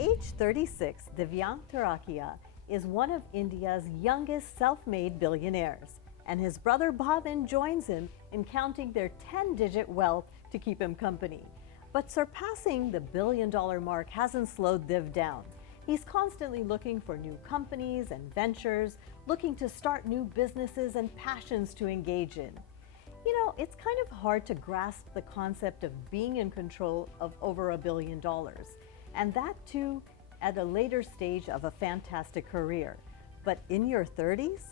age 36, Divyank Turakhia is one of India's youngest self-made billionaires, and his brother Bhavin joins him in counting their 10-digit wealth to keep him company. But surpassing the billion-dollar mark hasn't slowed Div down. He's constantly looking for new companies and ventures, looking to start new businesses and passions to engage in. You know, it's kind of hard to grasp the concept of being in control of over $1 billion, and that too at a later stage of a fantastic career. But in your 30s,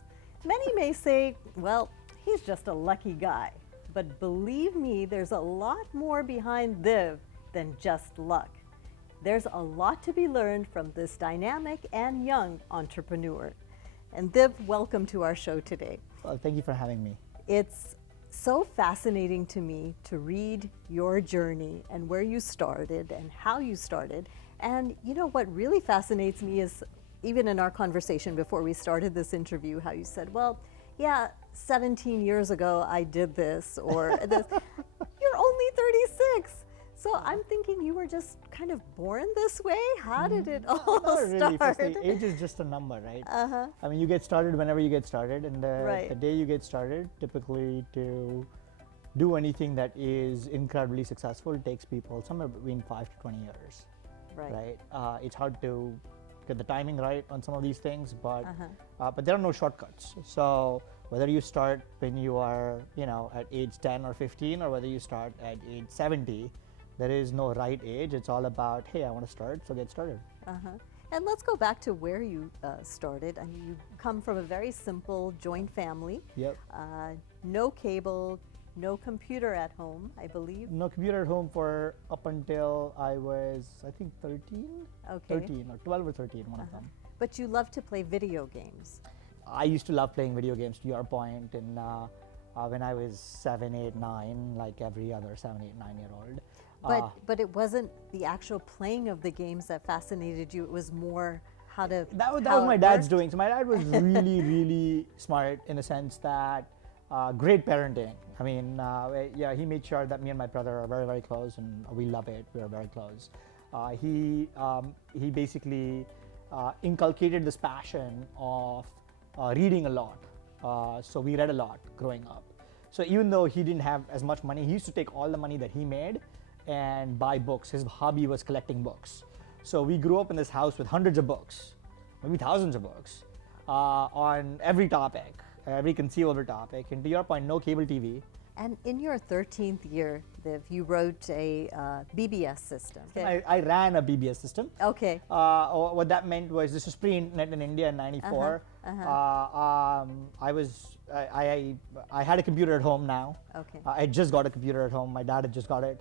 many may say, well, he's just a lucky guy. But believe me, there's a lot more behind Div than just luck. There's a lot to be learned from this dynamic and young entrepreneur. And Div, welcome to our show today. Well, thank you for having me. It's so fascinating to me to read your journey and where you started and how you started. And you know what really fascinates me is, even in our conversation before we started this interview, how you said, well, yeah, 17 years ago I did this, or this. You're only 36. So I'm thinking you were just kind of born this way? How did it all Not really. start? Firstly, age is just a number, right? I mean, you get started whenever you get started, and the day you get started, typically to do anything that is incredibly successful takes people somewhere between 5 to 20 years. Right? It's hard to get the timing right on some of these things, but there are no shortcuts. So whether you start when you are, at age 10 or 15, or whether you start at age 70, there is no right age. It's all about, hey, I want to start, so get started. And let's go back to where you started. I mean, you come from a very simple joint family. Yep. No cable, no computer at home, I believe. No computer at home for up until I was, I think, 13? Okay. 13 or 12 or 13, one of them. But you love to play video games. I used to love playing video games, to your point, and when I was 7, 8, 9, like every other 7, 8, 9-year-old. But it wasn't the actual playing of the games that fascinated you. It was more how to. That was my dad's doing. So my dad was really, really smart in the sense that great parenting. I mean, yeah, he made sure that me and my brother are very, very close, and we love it. We are very close. He basically inculcated this passion of reading a lot. So we read a lot growing up. So even though he didn't have as much money, he used to take all the money that he made and buy books. His hobby was collecting books. So we grew up in this house with hundreds of books, maybe thousands of books, on every topic, every conceivable topic. And to your point, no cable TV. And in your 13th year, Div, you wrote a BBS system. Okay. I ran a BBS system. Okay. What that meant was, this was pre-internet in India in '94. I had a computer at home now. Okay. I just got a computer at home. My dad had just got it.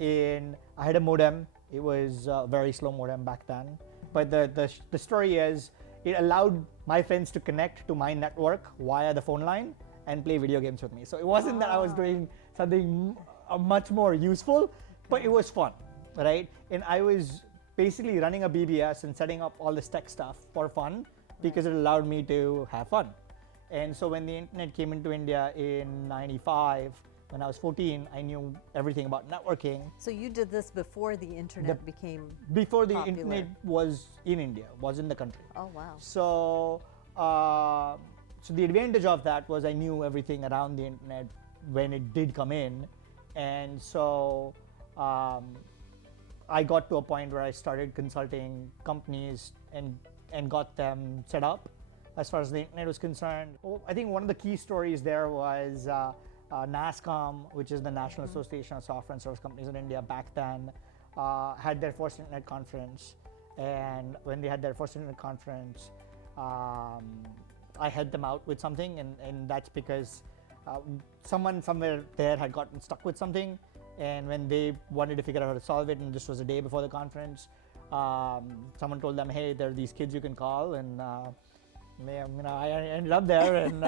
And I had a modem. It was a very slow modem back then. But the story is, it allowed my friends to connect to my network via the phone line and play video games with me. So it wasn't that I was doing something much more useful, but it was fun, right? And I was basically running a BBS and setting up all this tech stuff for fun because it allowed me to have fun. And so when the internet came into India in '95, when I was 14, I knew everything about networking. So you did this before the internet became Before the popular. internet was in India, was in the country. Oh, wow. So, so the advantage of that was I knew everything around the internet when it did come in. And so I got to a point where I started consulting companies and got them set up as far as the internet was concerned. Well, I think one of the key stories there was NASSCOM, which is the National Association of Software and Service Companies in India back then, had their first internet conference. And when they had their first internet conference, I helped them out with something, and that's because someone somewhere there had gotten stuck with something, and when they wanted to figure out how to solve it, and this was a day before the conference, someone told them, hey, there are these kids you can call, and I ended up there, and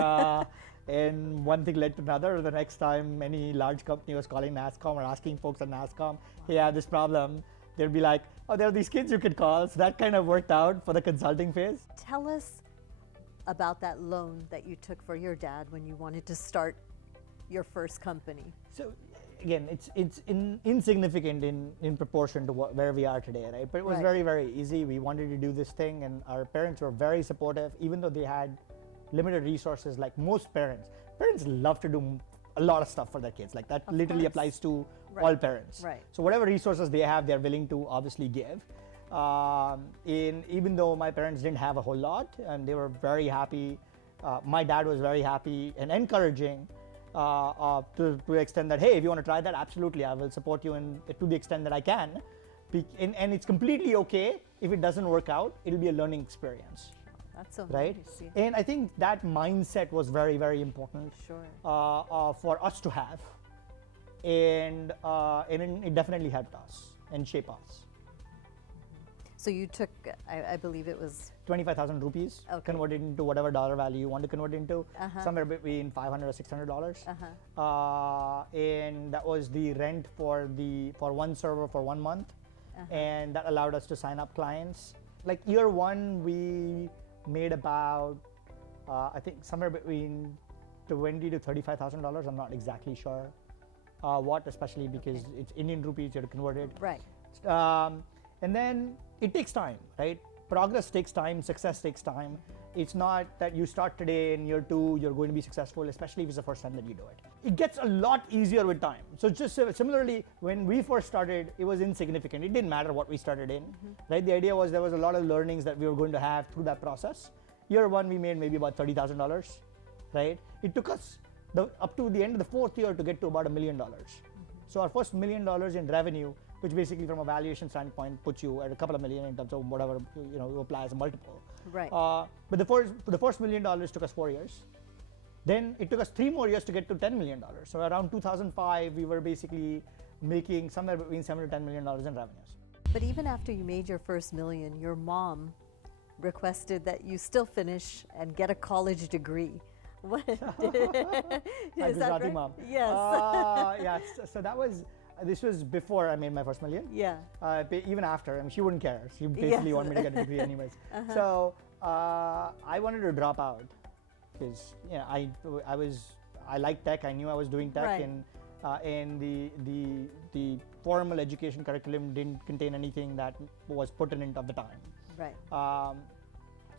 and one thing led to another. The next time any large company was calling NASSCOM or asking folks at NASSCOM, hey, I have this problem, they'd be like, oh, there are these kids you could call. So that kind of worked out for the consulting phase. Tell us about that loan that you took for your dad when you wanted to start your first company. So again, it's insignificant in proportion to where we are today, right? But it was very, very easy. We wanted to do this thing, and our parents were very supportive, even though they had limited resources. Like most parents love to do a lot of stuff for their kids. Like that literally applies to all parents. Right. So whatever resources they have, they're willing to obviously give. Even though my parents didn't have a whole lot, and they were very happy. My dad was very happy and encouraging to the extent that, hey, if you want to try that, absolutely, I will support you, and to the extent that I can. And it's completely okay if it doesn't work out. It'll be a learning experience. That's so right. nice. And I think that mindset was very, very important. Sure. For us to have, and it definitely helped us and shape us. So you took, I believe it was 25,000 rupees, converted into whatever dollar value you want to convert into, somewhere between $500 or $600. And that was the rent for one server for 1 month, and that allowed us to sign up clients. Like year one, we made about I think somewhere between $20,000 to $35,000. I'm not exactly sure what, especially because it's Indian rupees, you have to convert it. Right. And then it takes time, right? Progress takes time, success takes time. It's not that you start today and year two, you're going to be successful, especially if it's the first time that you do it. It gets a lot easier with time. So just similarly, when we first started, it was insignificant. It didn't matter what we started in, right? The idea was there was a lot of learnings that we were going to have through that process. Year one, we made maybe about $30,000, right? It took us up to the end of the fourth year to get to about $1 million. So our first $1 million in revenue, which basically from a valuation standpoint puts you at a couple of million in terms of whatever you apply as a multiple. Right. But the first $1 million took us 4 years. Then it took us 3 more years to get to $10 million. So around 2005, we were basically making somewhere between $7 to $10 million in revenues. But even after you made your first million, your mom requested that you still finish and get a college degree. What? Is that right? Mom. Yes. Yes. So this was before I made my first million. Yeah. Even after, I mean, she wouldn't care. She basically wanted me to get a degree anyways. So I wanted to drop out because I liked tech. I knew I was doing tech, Right. And the formal education curriculum didn't contain anything that was pertinent of the time. Right.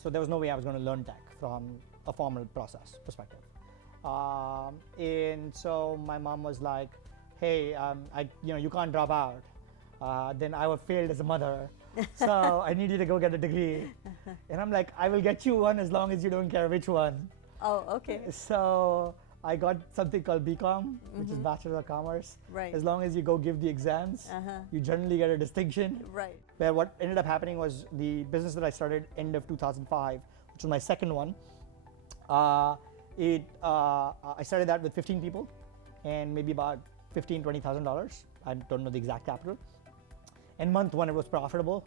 So there was no way I was going to learn tech from a formal process perspective. And so my mom was like, hey, you can't drop out. Then I would failed as a mother. So I need you to go get a degree. And I'm like, I will get you one as long as you don't care which one. Oh, okay. So I got something called BCom, which is Bachelor of Commerce. Right. As long as you go give the exams, you generally get a distinction. Right. Where what ended up happening was the business that I started end of 2005, which was my second one. I started that with 15 people and maybe about $15,000-$20,000. I don't know the exact capital. And month one, it was profitable.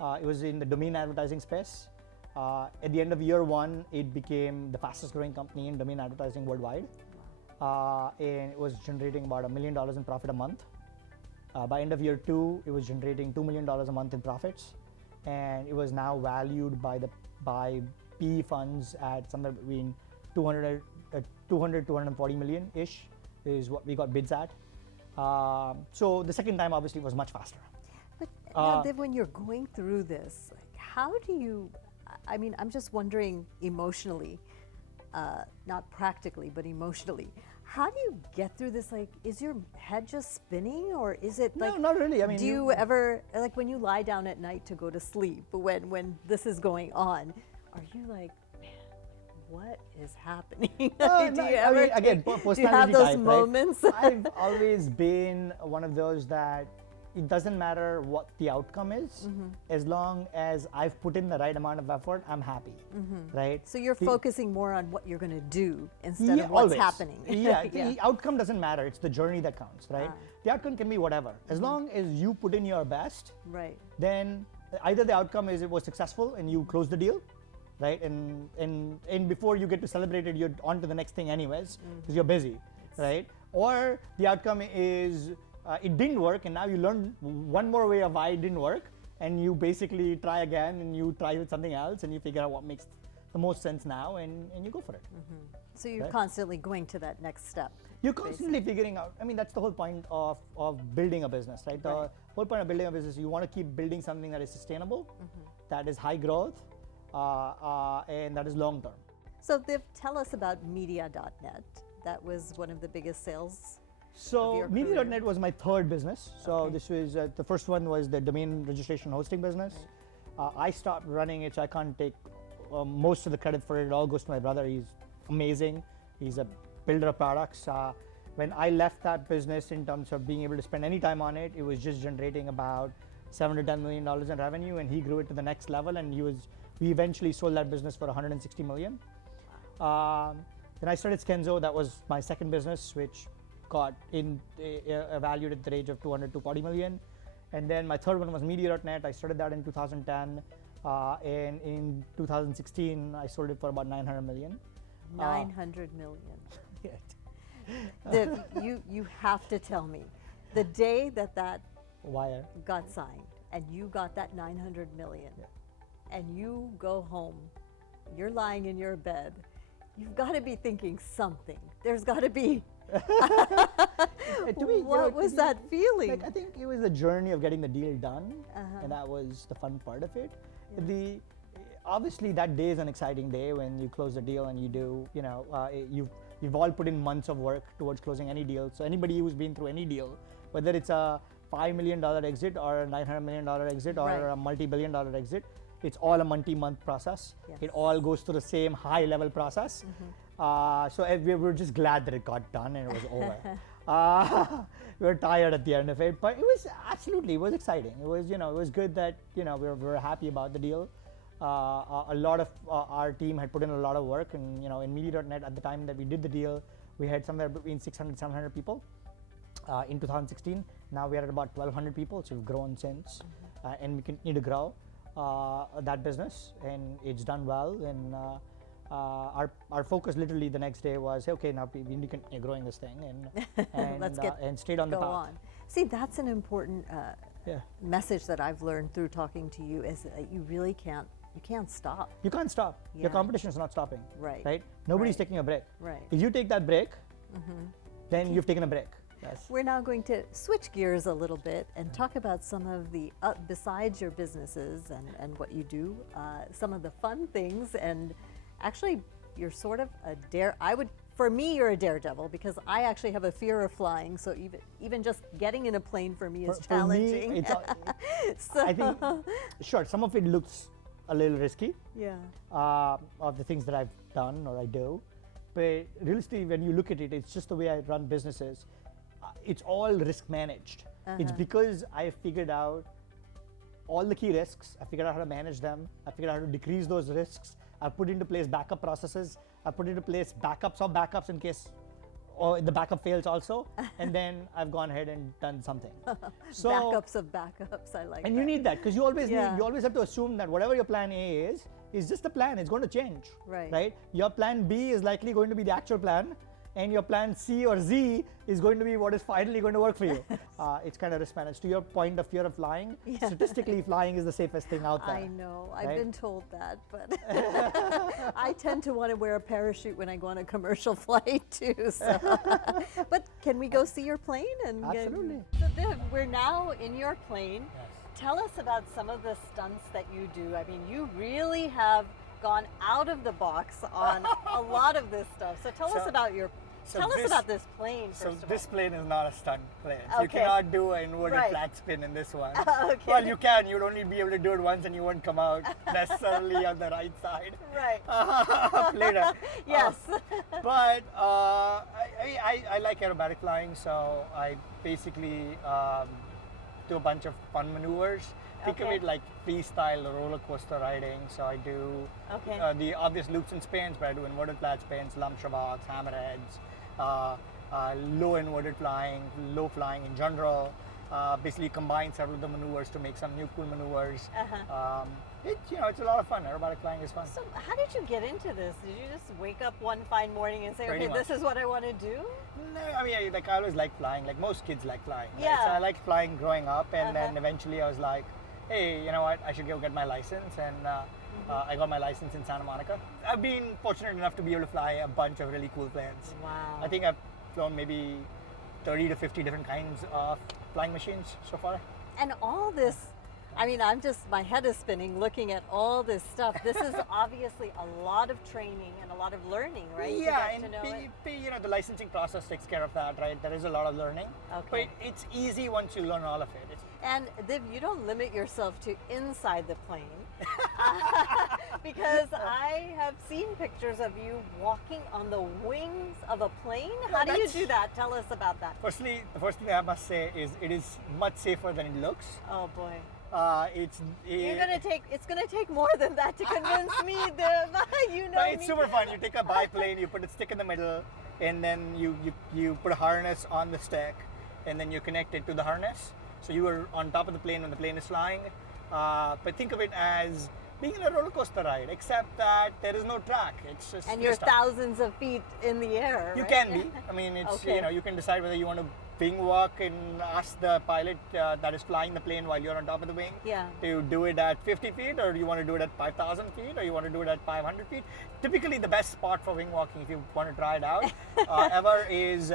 It was in the domain advertising space. At the end of year one, it became the fastest growing company in domain advertising worldwide. And it was generating about $1 million in profit a month. By end of year two, it was generating $2 million a month in profits. And it was now valued by PE funds at somewhere between 200 240 million-ish is what we got bids at. So the second time obviously was much faster. But now, Div, when you're going through this, like, how do you, I mean, I'm just wondering emotionally, not practically, but emotionally, how do you get through this? Like, is your head just spinning, or is it like? No, not really. I mean, do you ever, like, when you lie down at night to go to sleep, when this is going on, are you like, man, what is happening? Do you ever? Again, do you have those type, moments? Right? I've always been one of those that it doesn't matter what the outcome is, as long as I've put in the right amount of effort, I'm happy, right? So you're focusing more on what you're going to do instead of what's happening. Yeah, the outcome doesn't matter. It's the journey that counts, right? The outcome can be whatever. As long as you put in your best, right? Then either the outcome is it was successful and you close the deal, right? And before you get to celebrate it, you're on to the next thing anyways, because you're busy, right? Or the outcome is it didn't work, and now you learn one more way of why it didn't work, and you basically try again, and you try with something else, and you figure out what makes the most sense now, and you go for it. So you're constantly going to that next step. You're constantly figuring out. I mean, that's the whole point of building a business, right? The whole point of building a business, you want to keep building something that is sustainable, that is high growth, and that is long term. So Div, tell us about media.net. That was one of the biggest sales. So media.net was my third business. So this was the first one was the domain registration hosting business. I stopped running it, so I can't take most of the credit for it. It all goes to my brother. He's amazing. He's a builder of products. When I left that business, in terms of being able to spend any time on it, it was just generating about $7 to $10 million in revenue, and he grew it to the next level. And we eventually sold that business for 160 million. Then I started Skenzo. That was my second business, which got valued at the range of 200 to 40 million. And then my third one was media.net. I started that in 2010. And in 2016, I sold it for about 900 million. 900 million. Yeah. Div, you have to tell me, the day that Wire got signed and you got that 900 million, and you go home, you're lying in your bed, you've got to be thinking something. There's got to be. What was that feeling? Like, I think it was the journey of getting the deal done, and that was the fun part of it. Obviously that day is an exciting day when you close the deal and you do, you've all put in months of work towards closing any deal. So anybody who's been through any deal, whether it's a $5 million exit or a $900 million exit or a multi-billion dollar exit, it's all a multi-month process. It all goes through the same high-level process. So we were just glad that it got done and it was over. We were tired at the end of it, but it was exciting. It was good that we were happy about the deal. A lot of our team had put in a lot of work, and in media.net at the time that we did the deal, we had somewhere between 600 700 people. In 2016, now we are at about 1,200 people, so we've grown since, and we continue to grow that business, and it's done well. And our focus literally the next day was, okay, now we need to continue growing this thing, and and stayed on the path. See, that's an important message that I've learned through talking to you, is that you really can't stop. You can't stop. Your competition is not stopping. Right. Nobody's taking a break. Right. If you take that break, then you've taken a break. Yes. We're now going to switch gears a little bit and talk about some of the, besides your businesses and what you do, some of the fun things. And actually, you're sort of for me, you're a daredevil, because I actually have a fear of flying. So even just getting in a plane for me is challenging. Me, I think, sure, some of it looks a little risky. Of the things that I've done or I do. But realistically, when you look at it, it's just the way I run businesses. It's all risk managed. It's because I figured out all the key risks. I figured out how to manage them. I figured out how to decrease those risks. I put into place backup processes. I put into place backups of backups in case the backup fails also. And then I've gone ahead and done something. So backups of backups, I like. And you need that, because you always have to assume that whatever your plan A is just a plan. It's going to change. Right. Your plan B is likely going to be the actual plan, and your plan C or Z is going to be what is finally going to work for you. It's kind of risk managed. To your point of fear of flying, statistically, flying is the safest thing out there. I know. I've been told that, but I tend to want to wear a parachute when I go on a commercial flight too. So. But can we go see your plane? Absolutely. So Div, we're now in your plane. Yes. Tell us about some of the stunts that you do. I mean, you really have gone out of the box on a lot of this stuff. So tell us about this plane. So this plane is not a stunt plane. So you cannot do an inverted flat spin in this one. Well, you can. You'd only be able to do it once, and you won't come out necessarily on the right side. Later. Yes. But I like aerobatic flying, so I basically do a bunch of fun maneuvers. Think of it like freestyle roller coaster riding. So I do the obvious loops and spins, but I do inverted flat spins, lump shavaks, hammerheads, low inverted flying, low flying in general. Basically combine several of the maneuvers to make some new cool maneuvers. It's a lot of fun. Aerobatic flying is fun. So how did you get into this? Did you just wake up one fine morning and say, okay, this is what I want to do? No, I mean, I always liked flying. Like most kids like flying. Yeah. Right? So I liked flying growing up, and then eventually I was like, hey, you know what, I should go get my license, and I got my license in Santa Monica. I've been fortunate enough to be able to fly a bunch of really cool planes. Wow. I think I've flown maybe 30 to 50 different kinds of flying machines so far. And all this, I mean, my head is spinning looking at all this stuff. This is obviously a lot of training and a lot of learning, right? Yeah, to and get to know it. you know, the licensing process takes care of that, right? There is a lot of learning. Okay. But it's easy once you learn all of it. And Div, you don't limit yourself to inside the plane because I have seen pictures of you walking on the wings of a plane. How do you do that? Tell us about that. Firstly, the first thing I must say is it is much safer than it looks. Oh boy. It's gonna take more than that to convince me, Div. You know but it's me. super fun. You take a biplane, you put a stick in the middle, and then you put a harness on the stick, and then you connect it to the harness. So you are on top of the plane when the plane is flying. But think of it as being in a roller coaster ride, except that there is no track. It's just and you're thousands of feet in the air. You right? can be. I mean, it's Okay. you know, you can decide whether you want to wing walk and ask the pilot that is flying the plane while you're on top of the wing Yeah. to do it at 50 feet, or you want to do it at 5,000 feet, or you want to do it at 500 feet. Typically, the best spot for wing walking, if you want to try it out, ever is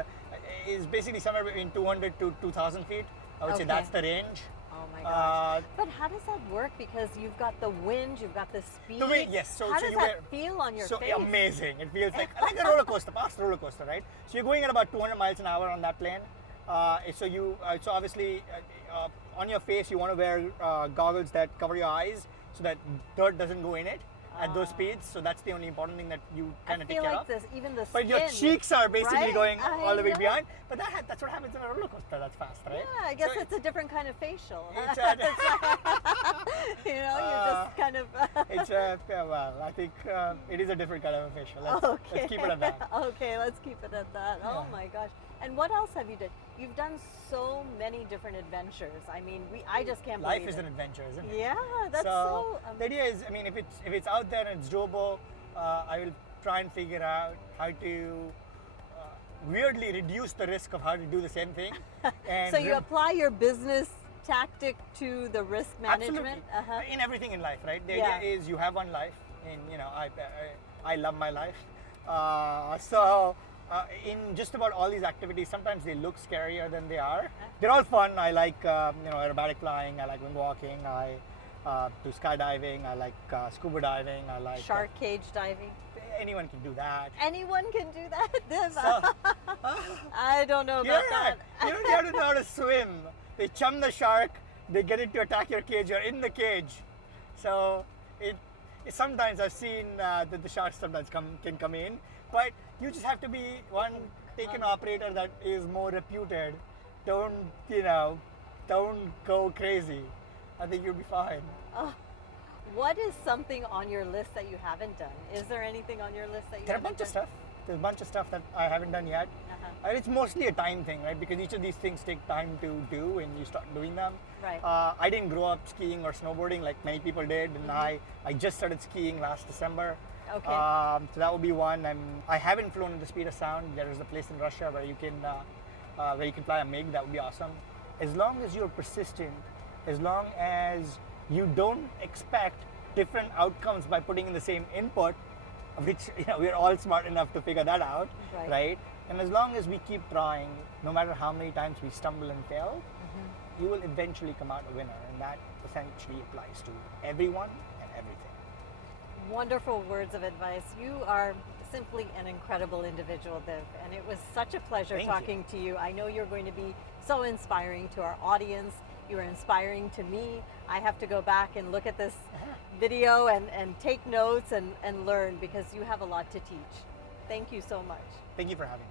basically somewhere between 200 to 2,000 feet. I would say Okay. that's the range. Oh my gosh. But how does that work? Because you've got the wind, you've got the speed. The wind, yes. So how does you that feel on your so face? amazing. It feels like a roller coaster, past roller coaster, right? So you're going at about 200 miles an hour on that plane. So obviously on your face you want to wear goggles that cover your eyes so that dirt doesn't go in it at those speeds. So that's the only important thing that you kind of take care of. Even the But your skin, cheeks are basically right? going all the way know. behind. But that's what happens in a roller coaster. That's fast, right? Yeah, I guess So it's a different kind of facial. It's You know, you just kind of. well, I think it is a different kind of a facial. Okay. Let's keep it at that. Okay, let's keep it at that. Oh Yeah. my gosh. And what else have you done? You've done so many different adventures. I mean, I just can't Life believe is it. an adventure, isn't it? Yeah, that's so. The idea is, I mean, if it's out there and it's doable, I will try and figure out how to weirdly reduce the risk of how to do the same thing. And So you apply your business tactic to the risk management. Absolutely. In everything in life, right? The Yeah. idea is you have one life, and you know, I love my life. So in just about all these activities, sometimes they look scarier than they are. They're all fun. I like aerobatic flying. I like wing walking. I do skydiving. I like scuba diving. I like Shark cage diving. anyone can do that. Anyone can do that, Div. So, I don't know about that. you don't have to know how to swim. They chum the shark. They get it to attack your cage. You're in the cage. So sometimes I've seen that the sharks sometimes can come in, but you just have to be take an operator that is more reputed. Don't go crazy. I think you'll be fine. What is something on your list that you haven't done? Is there anything on your list that you There are a haven't bunch of done? stuff. There's a bunch of stuff that I haven't done yet. And it's mostly a time thing, right? Because each of these things take time to do and you start doing them. Right. I didn't grow up skiing or snowboarding like many people did, and I just started skiing last December. Okay. So that would be one. I haven't flown at the speed of sound. There is a place in Russia where you can fly a MiG. That would be awesome. As long as you're persistent, as long as you don't expect different outcomes by putting in the same input, which we're all smart enough to figure that out, right? And as long as we keep trying, no matter how many times we stumble and fail, you will eventually come out a winner, and that essentially applies to everyone and everything. Wonderful words of advice. You are simply an incredible individual, Div, and it was such a pleasure Thank you. talking to you. I know you're going to be so inspiring to our audience. You are inspiring to me. I have to go back and look at this video and take notes and learn, because you have a lot to teach. Thank you so much. Thank you for having me.